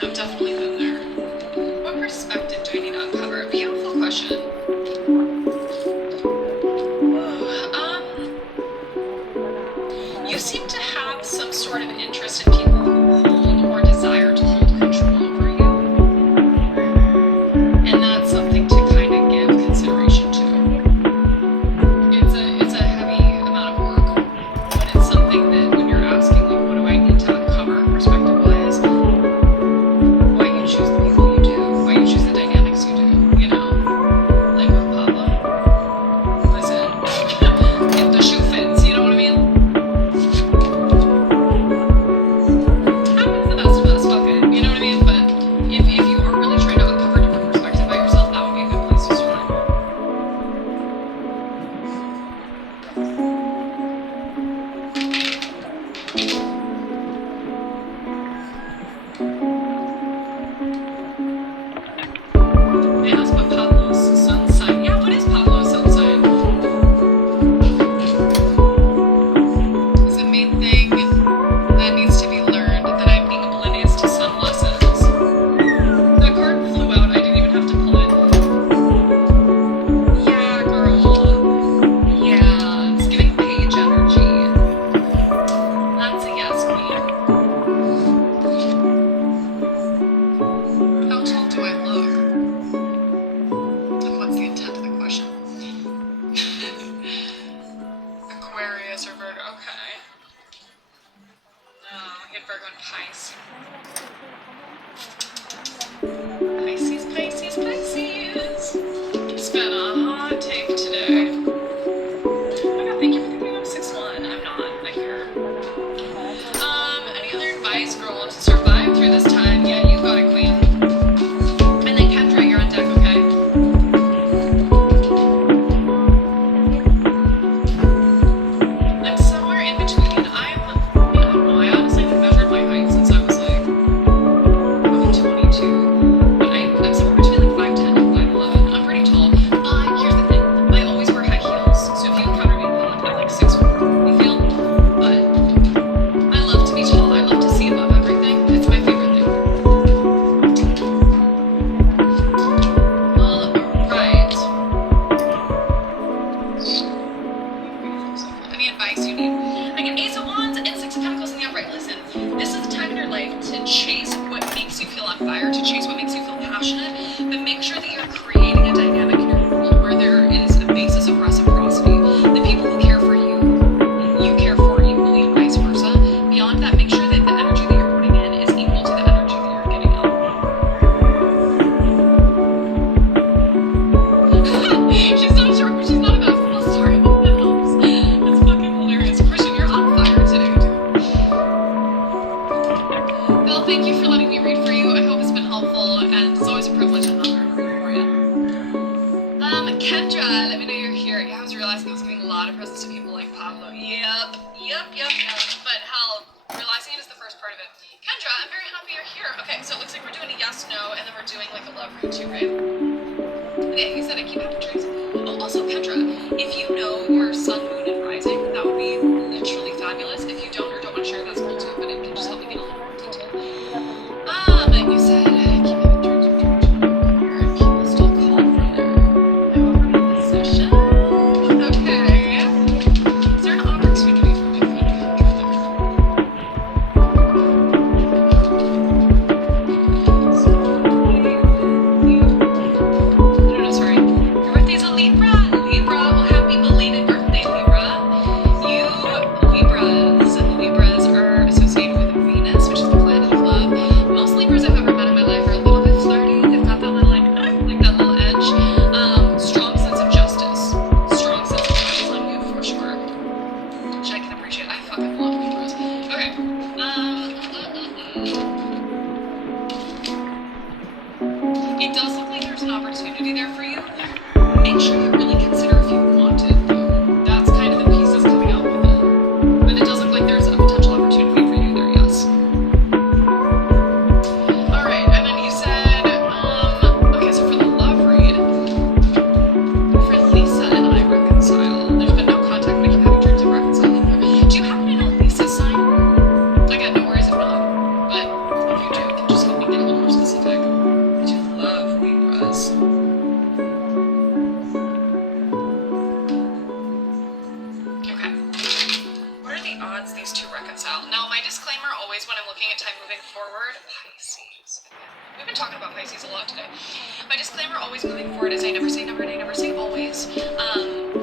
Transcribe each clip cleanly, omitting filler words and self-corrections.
I've definitely been there. What perspective do I need to uncover? Beautiful question. You seem to have some sort of interest in people who hold or desire to hold control over you. And that's something to kind of give consideration to. It's a heavy amount of work, but it's something that when you're asking, like, what do I need to uncover perspective-wise, why you choose the people you do, why you choose the dynamics you do, you know? Like with Pablo. Listen, if the shoe fits, you know what I mean? Happens the best of us, fuck it, you know what I mean? But if you are really trying to uncover different perspectives about yourself, that would be a good place to start. They asked what Pablo's sun sign. Yeah, what is Pablo's sun sign? Is the main thing that needs to be learned that I'm being oblivious to sun lessons. That card flew out. I didn't even have to pull it. Yeah, girl. Yeah, it's giving page energy. That's a yes, queen. How tall do I look? And what's the intent of the question? Aquarius or Virgo? Okay. No, hit Virgo and Pisces. Pisces, Pisces, Pisces. It's been a hot take today. Oh my god, thank you for thinking I'm 6'1". I'm not, I hear. Any other advice, girl, to survive through this time? Yeah, you got it, queen. And then Kendra, you're on deck, okay? I'm somewhere in between. I don't know, I honestly haven't measured my height since I was like, probably 22. But I'm somewhere between like 5'10" and 5'11". I'm pretty tall. Here's the thing. I always wear high heels. So if you encounter me in public, I'm like 6'4". You feel? But I love to be tall. I love to see above everything. It's my favorite thing. All right. Any advice you need? I get Ace of Wands and Six of Pentacles in the upright. Listen, this is the time in your life to chase what makes you feel on fire, to chase what makes you feel passionate, but make sure that you're creating a dynamic in your world where there is a basis of reciprocity. The people who care for you, you care for equally, and vice versa. Beyond that, make sure that the energy that you're putting in is equal to the energy that you're getting out. She's not sure, she's not a basketball star. I hope that helps. That's fucking hilarious. Christian, you're on fire today, dude. Bill, thank you for letting me read for you. I hope it's been helpful, and it's always a privilege and honor to read for you. Kendra, let me know you're here. Yeah, I was realizing I was giving a lot of presents to people like Pablo. Yep. But hell, realizing it is the first part of it. Kendra, I'm very happy you're here. Okay, so it looks like we're doing a yes, no, and then we're doing like a love read too, right? Okay, you said I keep having dreams. Oh, also, Kendra, if you know your sun, moon, and rising, that would be literally fabulous. If you don't or don't want to share, that's cool too, but it can just help me get a little more detail. You said I keep having dreams of George. Where people still call from there. I'm already in position. Okay. Is there an opportunity for me to Kendra there? So, when I'm looking at time moving forward, Pisces. We've been talking about Pisces a lot today. My disclaimer, always moving forward, is I never say never and I never say always.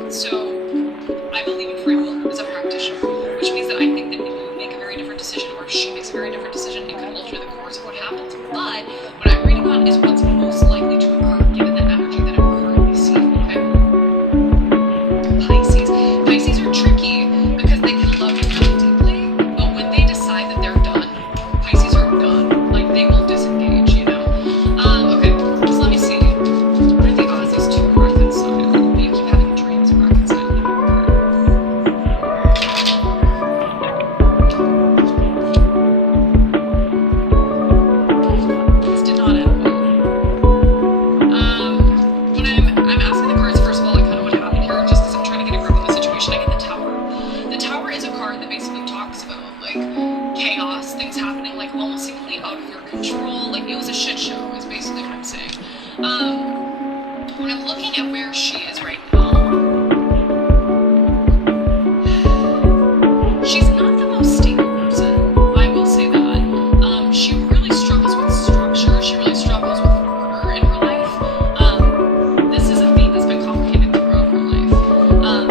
So I believe in free will as a practitioner, which means that I think that if you make a very different decision or if she makes a very different decision, it could alter the course of what happens. But what I'm reading on is what's most likely to occur given the energy that I'm currently seeing, okay? Pisces. Pisces are tricky because they can love you really deeply, but when they decide that they're done, Pisces are done. Like, they will disengage, you know? Okay, so let me see. What are the Aussies to reconcile? You keep having dreams of reconciling. This did not end well. When I'm asking the cards, first of all, like, kind of what happened here, just because I'm trying to get a grip on the situation, I get the Tower. The Tower is a card that basically talks about, like, chaos, things happening, like, almost seemingly out of your control. Like, it was a shit show, is basically what I'm saying. When I'm looking at where she is right now, she's not the most stable person, I will say that. She really struggles with structure, she really struggles with order in her life. This is a theme that's been complicated throughout her life.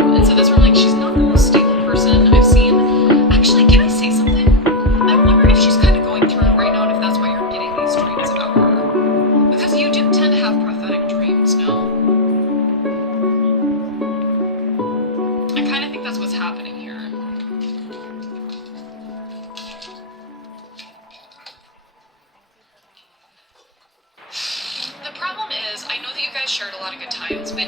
And so that's where I'm like, she's not the most stable person I've seen. Actually, can I say something? I wonder if she's kind of going through it right now and if that's why you're getting these dreams about her. Because you do tend to have prophetic dreams, no? I kind of think that's what's happening here. The problem is, I know that you guys shared a lot of good times, but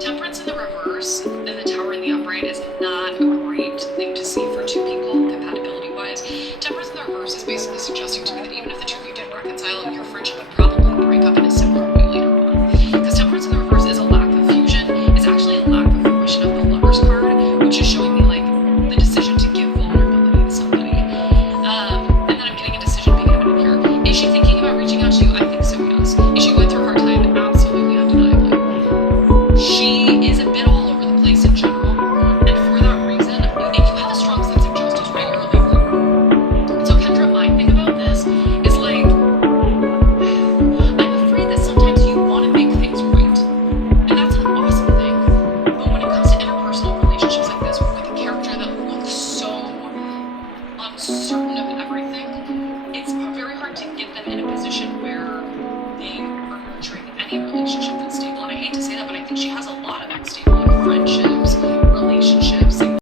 Temperance in the reverse and the Tower in the upright is not a great thing to see for two people, compatibility-wise. Temperance in the reverse is basically suggesting to me that even if the two of you didn't reconcile, your friendship would probably break up in a similar way later on. Because Temperance in the reverse is a lack of fusion. It's actually a lack of fruition of the Lover's card, which is showing me, like, the decision to give vulnerability to somebody. And then I'm getting a decision being evident here. Is she thinking about reaching out to you? I think so, yes. Is she going through a hard time? Absolutely, undeniably. She is a bit all over the place in general, and for that reason, if you have a strong sense of justice, right, you're a Libra. So Kendra, my thing about this is, like, I'm afraid that sometimes you want to make things right, and that's an awesome thing. But when it comes to interpersonal relationships like this, with a character that looks so uncertain of everything, it's very hard to get them in a position where they are nurturing any relationship that's stable. And I hate to say that, but I think she has a